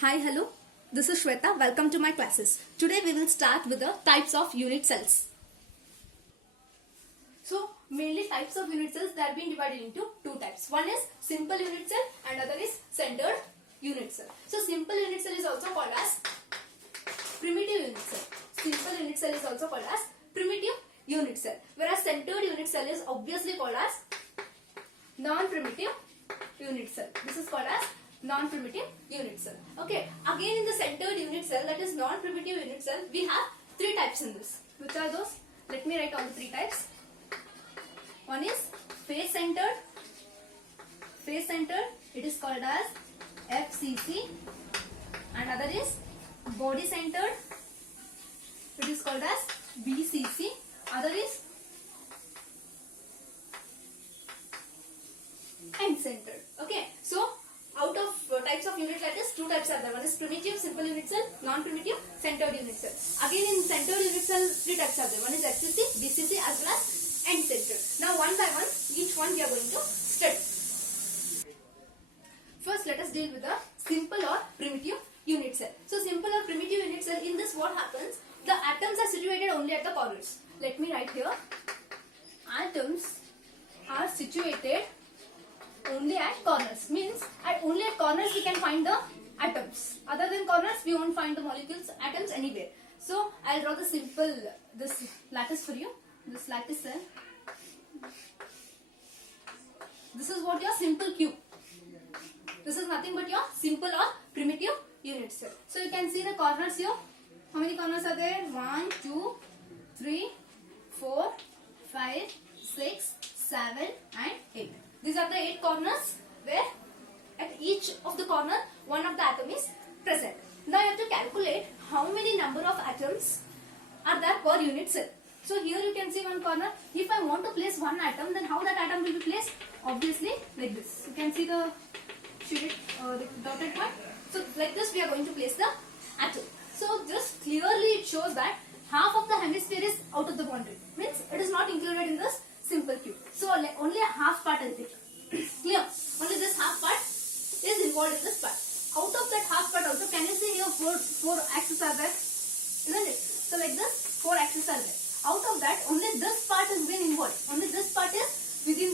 Hi, hello. This is Shweta. Welcome to my classes. Today we will start with the types of unit cells. So, mainly types of unit cells, they are being divided into two types. One is simple unit cell and other is centered unit cell. So, simple unit cell is also called as primitive unit cell. Simple unit cell is also called as primitive unit cell. Whereas centered unit cell is obviously called as non-primitive unit cell. This is called as non-primitive unit cell. Okay. Again, in the centered unit cell, that is non-primitive unit cell, we have three types in this. Which are those? Let me write all the three types. One is face centered. Face centered, it is called as FCC. And other is body centered, it is called as BCC. Other is end centered. Okay. So, out of types of unit letters, two types are there. One is primitive simple unit cell, non-primitive centered unit cell. Again, in centered unit cell, three types are there. One is FCC, BCC as well as end centered. Now, one by one, each one we are going to study. First, let us deal with the simple or primitive unit cell. So, simple or primitive unit cell, in this what happens? The atoms are situated only at the corners. Let me write here. Atoms are situated only at corners. Means only at corners we can find the atoms. Other than corners we won't find the molecules, atoms anywhere. So I'll draw the simple, this lattice for you. This lattice cell. This is what your simple cube. This is nothing but your simple or primitive unit cell. So you can see the corners here. How many corners are there? 1, 2, 3, 4, 5, 6, 7 and 8. These are the 8 corners where at each of the corner one of the atom is present. Now you have to calculate how many number of atoms are there per unit cell. So here you can see one corner. If I want to place one atom, then how that atom will be placed? Obviously like this. You can see the shaded the dotted point. So like this we are going to place the atom. So just clearly it shows that half of the hemisphere is out of the boundary. Means it is not included in this simple cube. So only a half part is there. Clear? Only this half part is involved in this part. Out of that half part also, can you see here four axes are there? Isn't it? So like this, 4 axes are there. Out of that, only this part has been involved. Only this part is within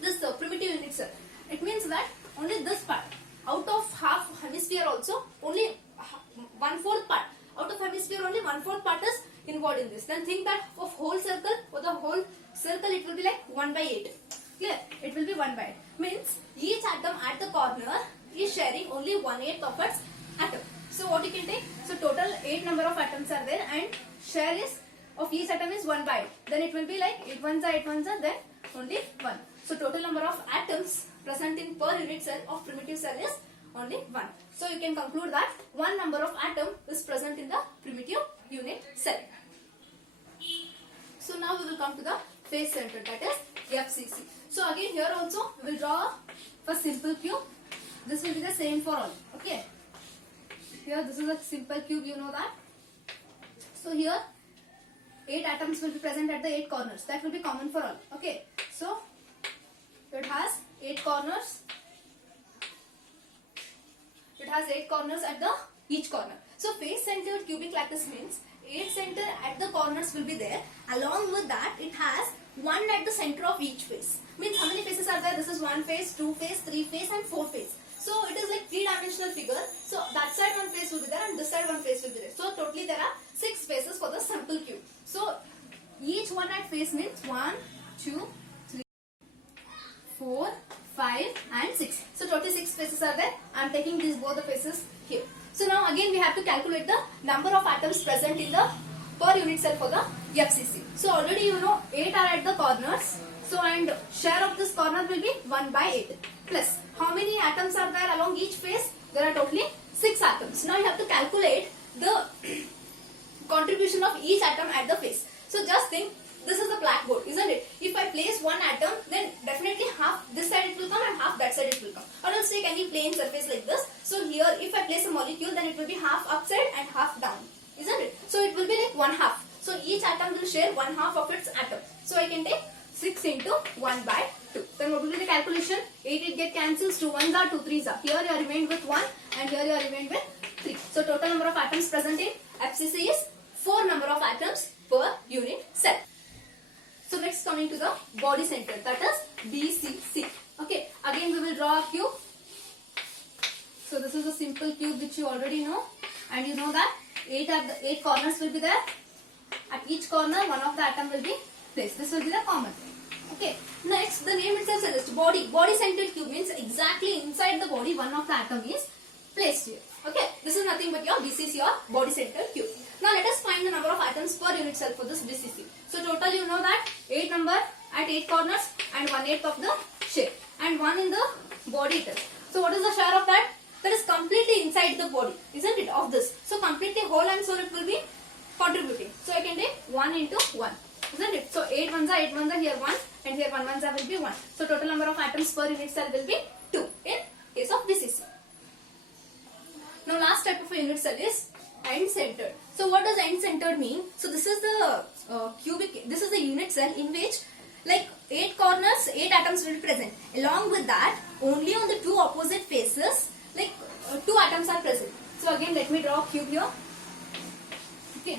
this primitive unit cell. It means that only this part, out of half hemisphere also, only 1/4 part. Out of hemisphere only 1/4 part is involved in this. Then think that of whole circle, for the whole circle it will be like 1/8. Clear? It will be 1/8. Means each atom at the corner is sharing only 1/8 of its atom. So what you can take? So total 8 number of atoms are there and share is of each atom is 1/8. Then it will be like 8 ones are 8 ones are then only 1. So total number of atoms present in per unit cell of primitive cell is only 1. So you can conclude that one number of atom is present in the primitive unit cell. So now we will come to the face centered, that is FCC. So again here also we will draw for simple cube. This will be the same for all. Okay. Here this is a simple cube, you know that. So here 8 atoms will be present at the 8 corners. That will be common for all. Okay. So it has 8 corners. It has 8 corners at the each corner. So face centered cubic lattice means 8 center at the corners will be there. Along with that, it has 1 at the center of each face. Means how many faces are there? This is 1 face, 2 face, 3 face and 4 face. So it is like 3-dimensional figure. So that side 1 face will be there and this side 1 face will be there. So totally there are 6 faces for the simple cube. So each one at face means 1, 2, 3, 4, 5 and 6. So totally 6 faces are there. I am taking these both the faces here. So now again we have to calculate the number of atoms present in the per unit cell for the FCC. So already you know 8 are at the corners. So and share of this corner will be 1/8. Plus how many atoms are there along each face? There are totally 6 atoms. Now you have to calculate the contribution of each atom at the face. So just think, this is the blackboard, isn't it? If I place one atom, then definitely half this side it will come and half that side it will come. Or else take any plane surface like this. So here if I place a molecule, then it will be half upside and half down, isn't it? So it will be like 1/2. So each atom will share 1/2 of its atom. So I can take 6 into 1/8. 2. Then what will be the calculation? 8 it get cancels, 2 1s are 2 3s are. Here you are remained with 1 and here you are remained with 3. So total number of atoms present in FCC is 4 number of atoms per unit cell. So next coming to the body center, that is BCC. Okay, again we will draw a cube. So this is a simple cube which you already know, and you know that 8 corners will be there. At each corner one of the atom will be placed. This will be the common. Okay, next the name itself suggests body. Body centered cube means exactly inside the body one of the atom is placed here. Okay, this is nothing but your BCC or body centered cube. Now let us find the number of atoms per unit cell for this BCC. So total you know that 8 number at 8 corners and 1/8 of the shape and 1 in the body itself. So what is the share of that? That is completely inside the body, isn't it, of this. So completely whole and soul it will be contributing. So I can take 1 into 1, isn't it? So 8 ones are here 1 and here 1 ones are will be 1. So total number of atoms per unit cell will be 2 in case of BCC. Now last type of a unit cell is end centered. So what does end centered mean? So this is the this is the unit cell in which like 8 corners, 8 atoms will be present. Along with that, only on the 2 opposite faces, like 2 atoms are present. So again let me draw a cube here. Okay.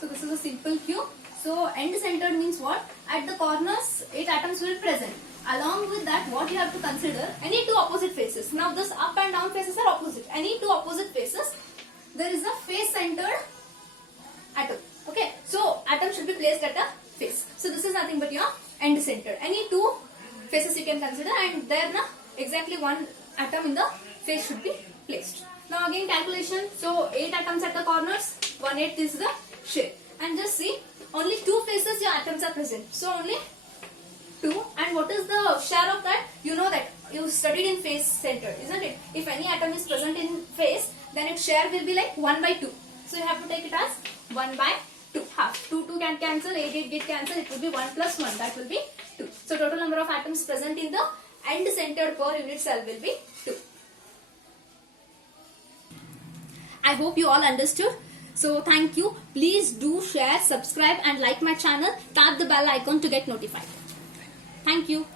So this is a simple cube. So end centered means what? At the corners 8 atoms will be present. Along with that, what you have to consider, any 2 opposite faces. Now this up and down faces are opposite. Any 2 opposite faces, there is a face centered atom. Okay. So atom should be placed at a face. So this is nothing but your end centered. Any 2 faces you can consider, and there na exactly 1 atom in the face should be placed. Now again calculation. So 8 atoms at the corners, 1/8 is the shape. And just see, only 2 faces your atoms are present. So only 2. And what is the share of that? You know that you studied in face center, isn't it? If any atom is present in face, then its share will be like 1/2. So you have to take it as 1/2. Half. 2 can cancel, 8 get cancelled. It will be 1 plus 1. That will be 2. So total number of atoms present in the end centered per unit cell will be 2. I hope you all understood. So thank you. Please do share, subscribe and like my channel. Tap the bell icon to get notified. Thank you.